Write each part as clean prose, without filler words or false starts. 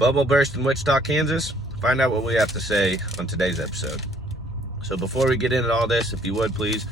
Bubble burst in Wichita, Kansas? Find out what we have to say on today's episode. So before we get into all this, if you would please,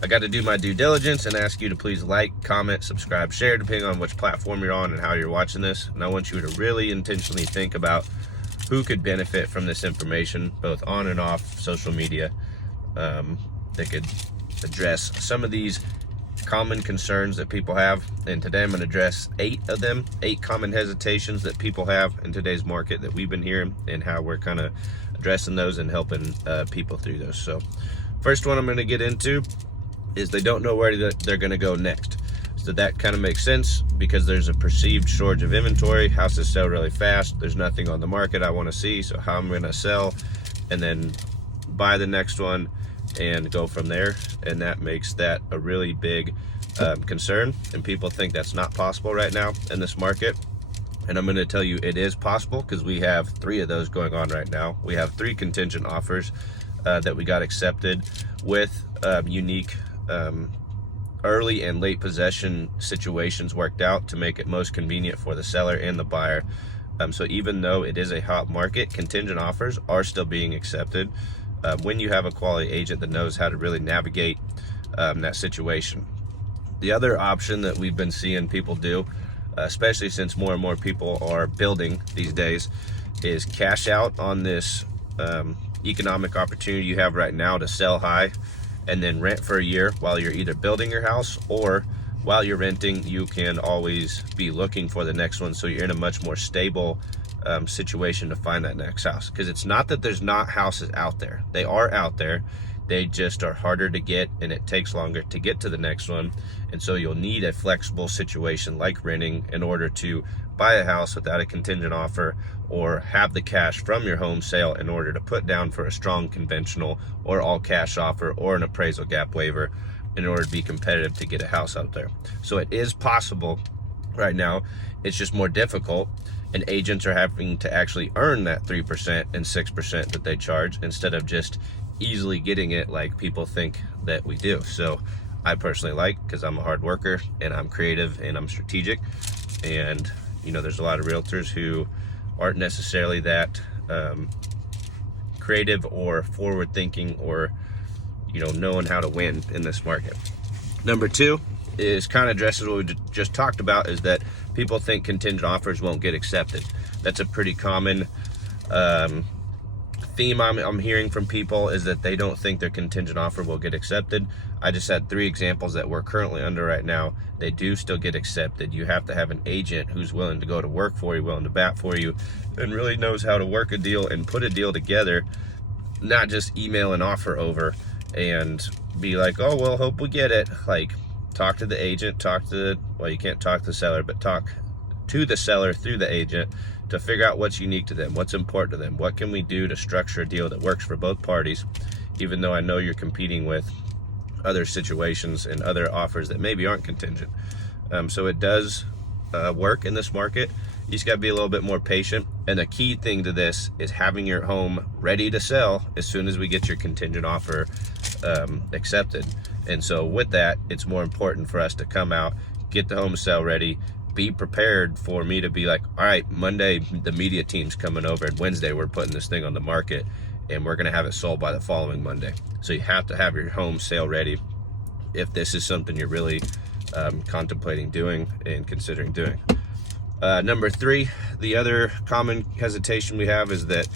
I got to do my due diligence and ask you to please like, comment, subscribe, share, depending on which platform you're on and how you're watching this. And I want you to really intentionally think about who could benefit from this information, both on and off social media, that could address some of these common concerns that people have. And today I'm going to address 8 of them, 8 common hesitations that people have in today's market that we've been hearing, and how we're kind of addressing those and helping people through those. So first one I'm going to get into is they don't know where they're going to go next. So that kind of makes sense because there's a perceived shortage of inventory. Houses sell really fast. There's nothing on the market I want to see. So how I'm going to sell and then buy the next one and go from there. And that makes that a really big concern. And people think that's not possible right now in this market. And I'm going to tell you it is possible because we have 3 of those going on right now. We have 3 contingent offers that we got accepted with unique early and late possession situations worked out to make it most convenient for the seller and the buyer. So even though it is a hot market, contingent offers are still being accepted when you have a quality agent that knows how to really navigate that situation. The other option that we've been seeing people do, especially since more and more people are building these days, is cash out on this economic opportunity you have right now to sell high and then rent for a year while you're either building your house, or while you're renting, you can always be looking for the next one. So you're in a much more stable situation to find that next house. Because it's not that there's not houses out there. They are out there. They just are harder to get, and it takes longer to get to the next one. And so you'll need a flexible situation like renting in order to buy a house without a contingent offer, or have the cash from your home sale in order to put down for a strong conventional or all cash offer or an appraisal gap waiver in order to be competitive to get a house out there. So it is possible right now. It's just more difficult, and agents are having to actually earn that 3% and 6% that they charge instead of just easily getting it like people think that we do. So I personally like, because I'm a hard worker and I'm creative and I'm strategic, and there's a lot of realtors who aren't necessarily that creative or forward thinking, or knowing how to win in this market. Number 2 is kind of addresses what we just talked about, is that people think contingent offers won't get accepted. That's a pretty common theme I'm hearing from people, is that they don't think their contingent offer will get accepted. I just had 3 examples that we're currently under right now. They do still get accepted. You have to have an agent who's willing to go to work for you, willing to bat for you, and really knows how to work a deal and put a deal together, not just email an offer over and be like, oh, well, hope we get it. Like, talk to the agent, you can't talk to the seller, but talk to the seller through the agent to figure out what's unique to them, what's important to them, what can we do to structure a deal that works for both parties, even though I know you're competing with other situations and other offers that maybe aren't contingent. So it does work in this market. You just got to be a little bit more patient. And a key thing to this is having your home ready to sell as soon as we get your contingent offer accepted. And so with that, it's more important for us to come out, get the home sale ready, be prepared for me to be like, all right, Monday, the media team's coming over, and Wednesday, we're putting this thing on the market, and we're going to have it sold by the following Monday. So you have to have your home sale ready if this is something you're really contemplating doing and considering doing. Number 3, the other common hesitation we have is that,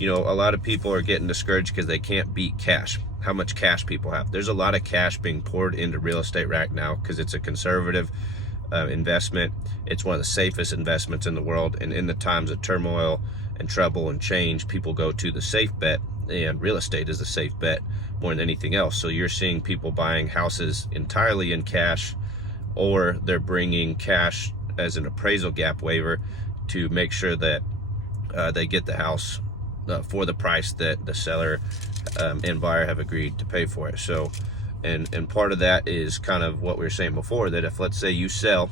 a lot of people are getting discouraged because they can't beat cash, how much cash people have. There's a lot of cash being poured into real estate right now because it's a conservative investment. It's one of the safest investments in the world, and in the times of turmoil and trouble and change, people go to the safe bet, and real estate is a safe bet more than anything else. So you're seeing people buying houses entirely in cash, or they're bringing cash as an appraisal gap waiver to make sure that they get the house for the price that the seller and buyer have agreed to pay for it. So and part of that is kind of what we were saying before, that if, let's say, you sell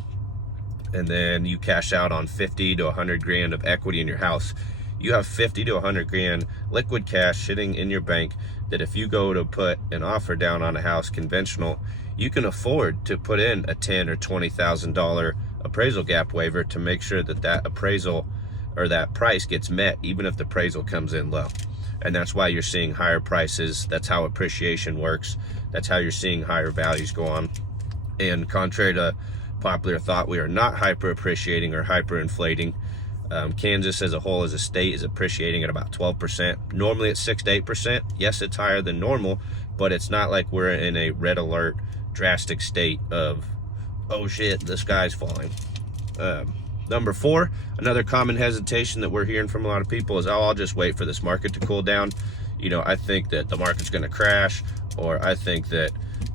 and then you cash out on 50 to 100 grand of equity in your house, you have 50 to 100 grand liquid cash sitting in your bank that if you go to put an offer down on a house conventional, you can afford to put in a $10,000 or $20,000 appraisal gap waiver to make sure that that appraisal or that price gets met, even if the appraisal comes in low. And that's why you're seeing higher prices. That's how appreciation works. That's how you're seeing higher values go on. And contrary to popular thought, we are not hyper appreciating or hyper inflating. Kansas as a whole, as a state, is appreciating at about 12%. Normally it's 6 to 8%. Yes, it's higher than normal, but it's not like we're in a red alert, drastic state of, oh shit, the sky's falling. Number 4, another common hesitation that we're hearing from a lot of people is, oh, I'll just wait for this market to cool down. I think that the market's going to crash, or I think that,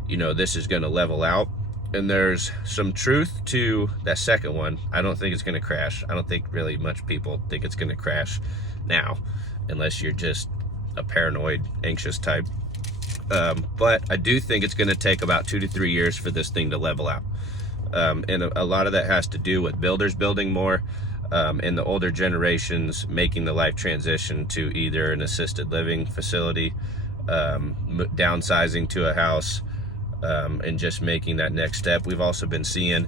this is going to level out. And there's some truth to that second one. I don't think it's going to crash. I don't think really much people think it's going to crash now, unless you're just a paranoid, anxious type. But I do think it's going to take about 2 to 3 years for this thing to level out. And a lot of that has to do with builders building more, and the older generations making the life transition to either an assisted living facility, downsizing to a house, and just making that next step. We've also been seeing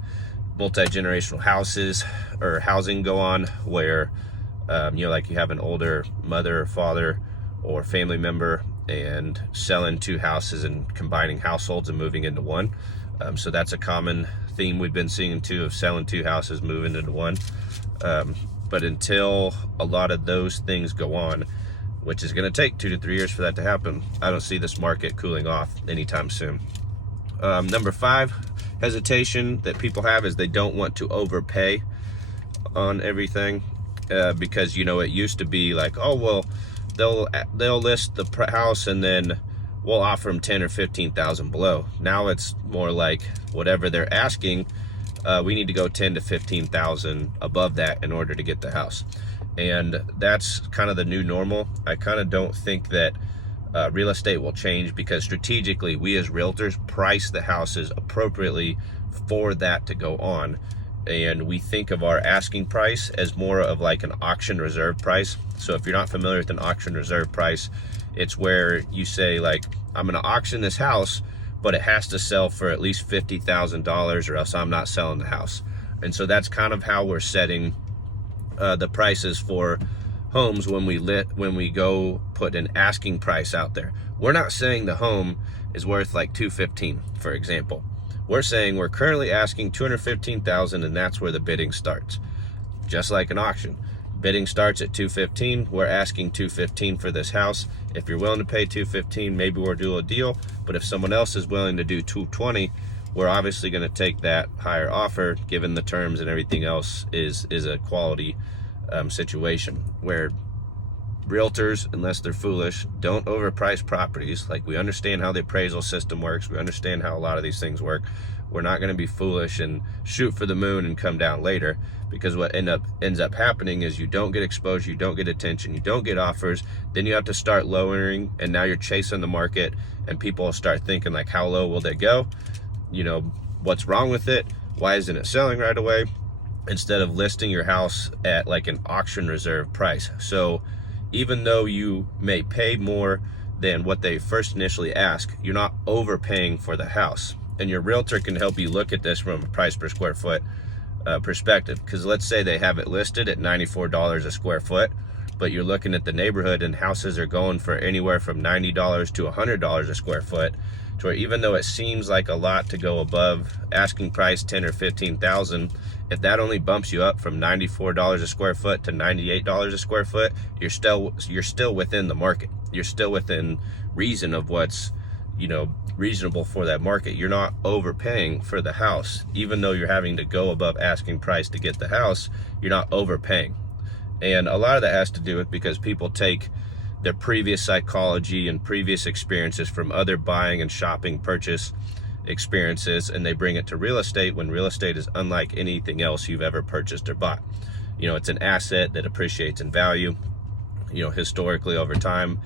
multi-generational houses or housing go on where, like you have an older mother or father or family member and selling 2 houses and combining households and moving into one. So that's a common theme we've been seeing too, of selling 2 houses, moving into one. But until a lot of those things go on, which is going to take 2 to 3 years for that to happen, I don't see this market cooling off anytime soon. Number 5 hesitation that people have is they don't want to overpay on everything, because it used to be like, oh well, they'll list the house and then we'll offer them 10 or 15,000 below. Now it's more like whatever they're asking, we need to go 10 to 15,000 above that in order to get the house. And that's kind of the new normal. I kind of don't think that real estate will change, because strategically we as realtors price the houses appropriately for that to go on. And we think of our asking price as more of like an auction reserve price. So if you're not familiar with an auction reserve price, it's where you say like, I'm going to auction this house, but it has to sell for at least $50,000 or else I'm not selling the house. And so that's kind of how we're setting the prices for homes when we go put an asking price out there. We're not saying the home is worth like $215,000, for example. We're saying we're currently asking $215,000, and that's where the bidding starts. Just like an auction, bidding starts at $215,000. We're asking $215,000 for this house. If you're willing to pay $215,000, maybe we'll do a deal. But if someone else is willing to do $220,000, we're obviously going to take that higher offer, given the terms and everything else is a quality situation. Where realtors, unless they're foolish, don't overprice properties. Like, we understand how the appraisal system works. We understand how a lot of these things work. We're not going to be foolish and shoot for the moon and come down later, because what ends up happening is you don't get exposure, you don't get attention, you don't get offers. Then you have to start lowering, and now you're chasing the market, and people will start thinking like, how low will they go? What's wrong with it? Why isn't it selling right away? Instead of listing your house at like an auction reserve price. So even though you may pay more than what they first initially ask, you're not overpaying for the house. And your realtor can help you look at this from a price per square foot perspective. Because let's say they have it listed at $94 a square foot, but you're looking at the neighborhood and houses are going for anywhere from $90 to $100 a square foot, to where even though it seems like a lot to go above asking price 10 or 15,000, if that only bumps you up from $94 a square foot to $98 a square foot, you're still within the market. You're still within reason of what's reasonable for that market. You're not overpaying for the house. Even though you're having to go above asking price to get the house, you're not overpaying. And a lot of that has to do with because people take their previous psychology and previous experiences from other buying and shopping purchase experiences, and they bring it to real estate, when real estate is unlike anything else you've ever purchased or bought. It's an asset that appreciates in value. Historically over time,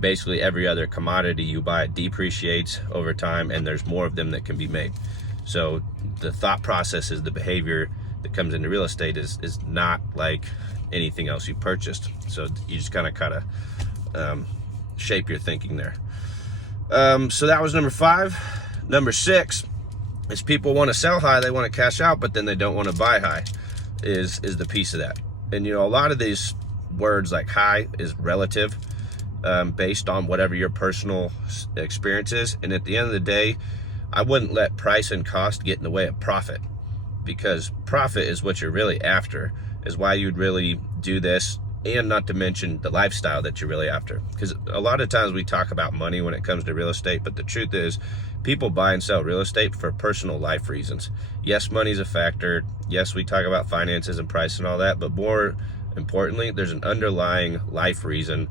basically every other commodity you buy depreciates over time, and there's more of them that can be made. So the thought process is the behavior that comes into real estate is not like anything else you purchased. So you just kind of shape your thinking there. So that was number 5. Number 6 is people want to sell high, they want to cash out, but then they don't want to buy high, is the piece of that. And a lot of these words like high is relative, based on whatever your personal experience is. And at the end of the day, I wouldn't let price and cost get in the way of profit, because profit is what you're really after, is why you'd really do this, and not to mention the lifestyle that you're really after. Because a lot of times we talk about money when it comes to real estate, but the truth is people buy and sell real estate for personal life reasons. Yes, money's a factor. Yes, we talk about finances and price and all that, but more importantly, there's an underlying life reason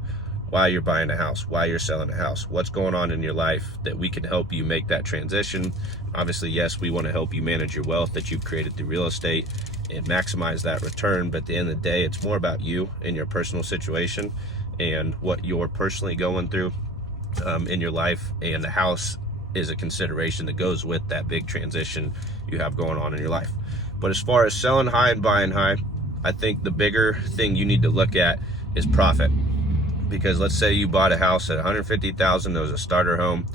why you're buying a house, why you're selling a house, what's going on in your life that we can help you make that transition. Obviously, yes, we want to help you manage your wealth that you've created through real estate and maximize that return. But at the end of the day, it's more about you and your personal situation and what you're personally going through in your life. And the house is a consideration that goes with that big transition you have going on in your life. But as far as selling high and buying high, I think the bigger thing you need to look at is profit. Because let's say you bought a house at $150,000, that was a starter home,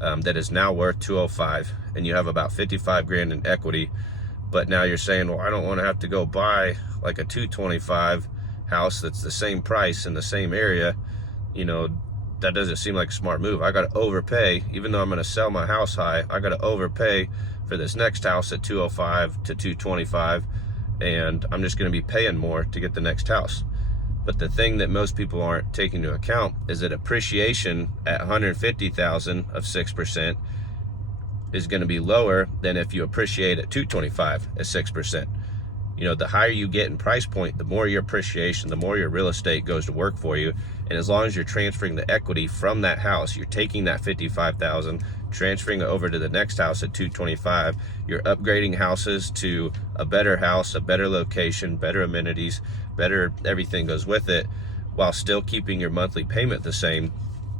that is now worth $205,000, and you have about $55,000 in equity. But now you're saying, well, I don't want to have to go buy like a $225,000 house that's the same price in the same area. That doesn't seem like a smart move. I got to overpay, even though I'm going to sell my house high. I got to overpay for this next house at $205,000 to $225,000, and I'm just going to be paying more to get the next house. But the thing that most people aren't taking into account is that appreciation at $150,000 of 6% is going to be lower than if you appreciate at $225,000 at 6%. The higher you get in price point, the more your appreciation, the more your real estate goes to work for you. And as long as you're transferring the equity from that house, you're taking that $55,000, transferring it over to the next house at $225,000, you're upgrading houses to a better house, a better location, better amenities, better everything goes with it, while still keeping your monthly payment the same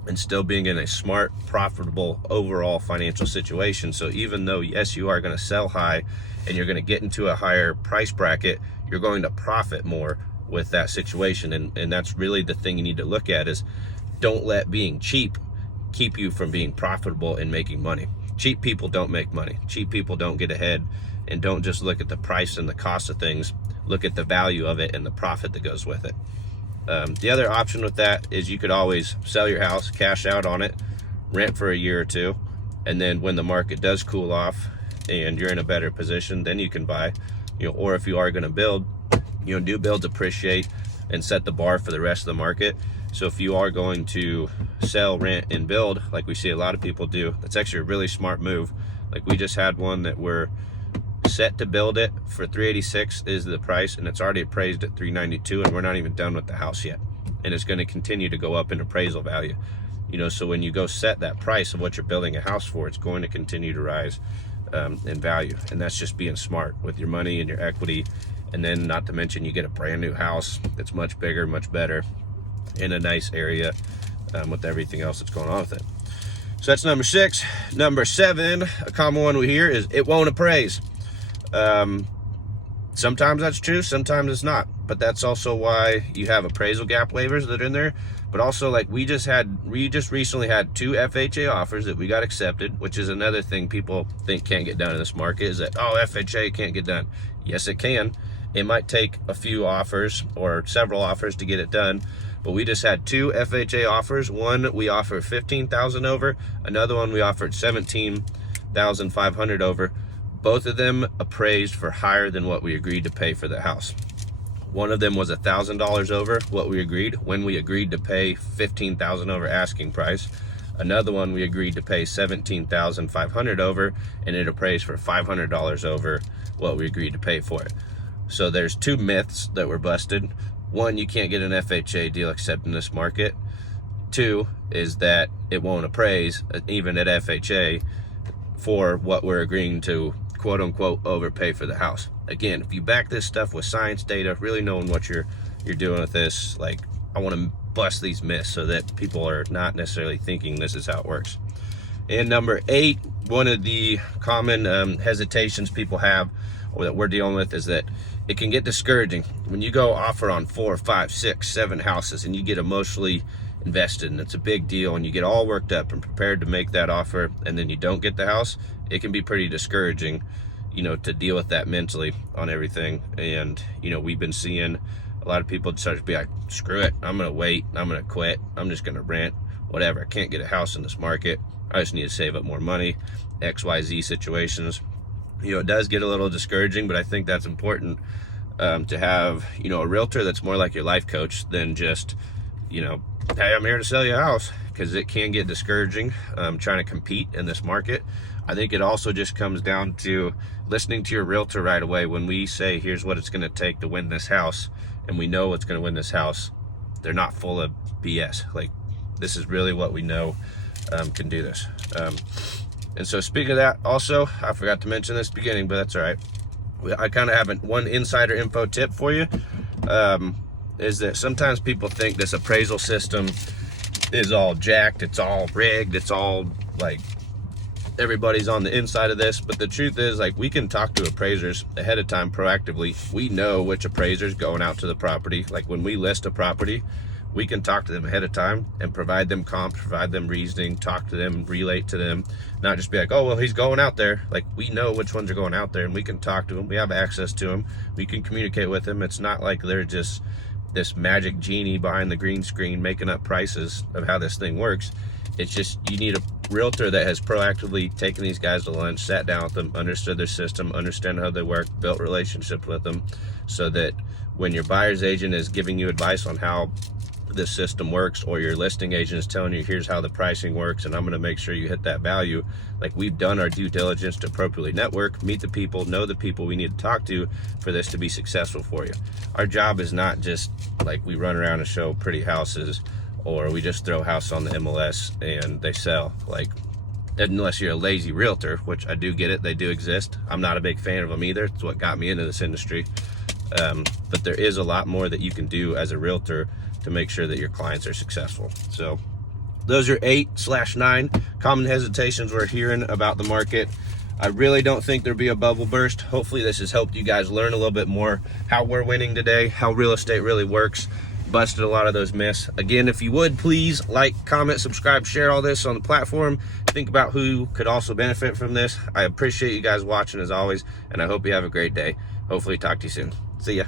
and still being in a smart, profitable overall financial situation. So even though, yes, you are going to sell high and you're going to get into a higher price bracket, you're going to profit more with that situation. And that's really the thing you need to look at, is don't let being cheap keep you from being profitable and making money. Cheap people don't make money. Cheap people don't get ahead, and don't just look at the price and the cost of things. Look at the value of it and the profit that goes with it. The other option with that is you could always sell your house, cash out on it, rent for a year or two, and then when the market does cool off and you're in a better position, then you can buy. Or if you are going to build, new builds appreciate and set the bar for the rest of the market. So if you are going to sell, rent, and build, like we see a lot of people do, that's actually a really smart move. Like we just had one that we're set to build it for $386 is the price, and it's already appraised at $392, and we're not even done with the house yet, and it's going to continue to go up in appraisal value. So when you go set that price of what you're building a house for, it's going to continue to rise in value. And that's just being smart with your money and your equity. And then not to mention, you get a brand new house that's much bigger, much better, in a nice area, with everything else that's going on with it. So that's number 6. Number 7, a common one we hear is it won't appraise. Sometimes that's true, sometimes it's not, but that's also why you have appraisal gap waivers that are in there. But also, like we just recently had 2 FHA offers that we got accepted, which is another thing people think can't get done in this market, is that, oh, FHA can't get done. Yes, it can. It might take a few offers or several offers to get it done, but we just had 2 FHA offers. One we offered $15,000 over, another one we offered $17,500 over. Both of them appraised for higher than what we agreed to pay for the house. One of them was $1,000 over what we agreed, when we agreed to pay $15,000 over asking price. Another one we agreed to pay $17,500 over, and it appraised for $500 over what we agreed to pay for it. So there's 2 myths that were busted. One, you can't get an FHA deal accepted in this market. 2 is that it won't appraise, even at FHA, for what we're agreeing to quote unquote overpay for the house. Again, if you back this stuff with science data, really knowing what you're doing with this, like, I want to bust these myths so that people are not necessarily thinking this is how it works. And number 8, one of the common hesitations people have, or that we're dealing with, is that it can get discouraging when you go offer on 4, 5, 6, 7 houses and you get emotionally invested, and it's a big deal, and you get all worked up and prepared to make that offer, and then you don't get the house. It can be pretty discouraging, to deal with that mentally on everything. And we've been seeing a A lot of people start to be like, screw it, I'm gonna wait, I'm gonna quit, I'm just gonna rent, whatever. I can't get a house in this market, I just need to save up more money, XYZ situations. You know, it does get a little discouraging, but I think that's important to have, you know, a realtor that's more like your life coach than just, you know, hey, I'm here to sell you a house, because it can get discouraging trying to compete in this market. I think it also just comes down to listening to your realtor right away. When we say, here's what it's going to take to win this house, and we know what's going to win this house, they're not full of BS. Like, this is really what we know can do this. And so speaking of that, also, I forgot to mention this at the beginning, but that's all right. I kind of have one insider info tip for you, is that sometimes people think this appraisal system is all jacked, it's all rigged, it's all like everybody's on the inside of this. But the truth is, like, we can talk to appraisers ahead of time proactively. We know which appraiser's going out to the property. Like, when we list a property, we can talk to them ahead of time and provide them comps, provide them reasoning, talk to them, relate to them, not just be like, oh, well, he's going out there. Like, we know which ones are going out there, and we can talk to them. We have access to them. We can communicate with them. It's not like they're just this magic genie behind the green screen making up prices of how this thing works. It's just, you need a realtor that has proactively taken these guys to lunch, sat down with them, understood their system, understand how they work, built relationships with them, so that when your buyer's agent is giving you advice on how this system works, or your listing agent is telling you, here's how the pricing works, and I'm going to make sure you hit that value. Like, we've done our due diligence to appropriately network, meet the people, know the people we need to talk to for this to be successful for you. Our job is not just like we run around and show pretty houses, or we just throw a house on the MLS and they sell. Like, unless you're a lazy realtor, which I do get it, they do exist. I'm not a big fan of them either. It's what got me into this industry. But there is a lot more that you can do as a realtor to make sure that your clients are successful. So those are 8/9 common hesitations we're hearing about the market. I really don't think there'll be a bubble burst. Hopefully this has helped you guys learn a little bit more how we're winning today, how real estate really works, busted a lot of those myths. Again, if you would, please like, comment, subscribe, share all this on the platform. Think about who could also benefit from this. I appreciate you guys watching as always, and I hope you have a great day. Hopefully talk to you soon. See ya.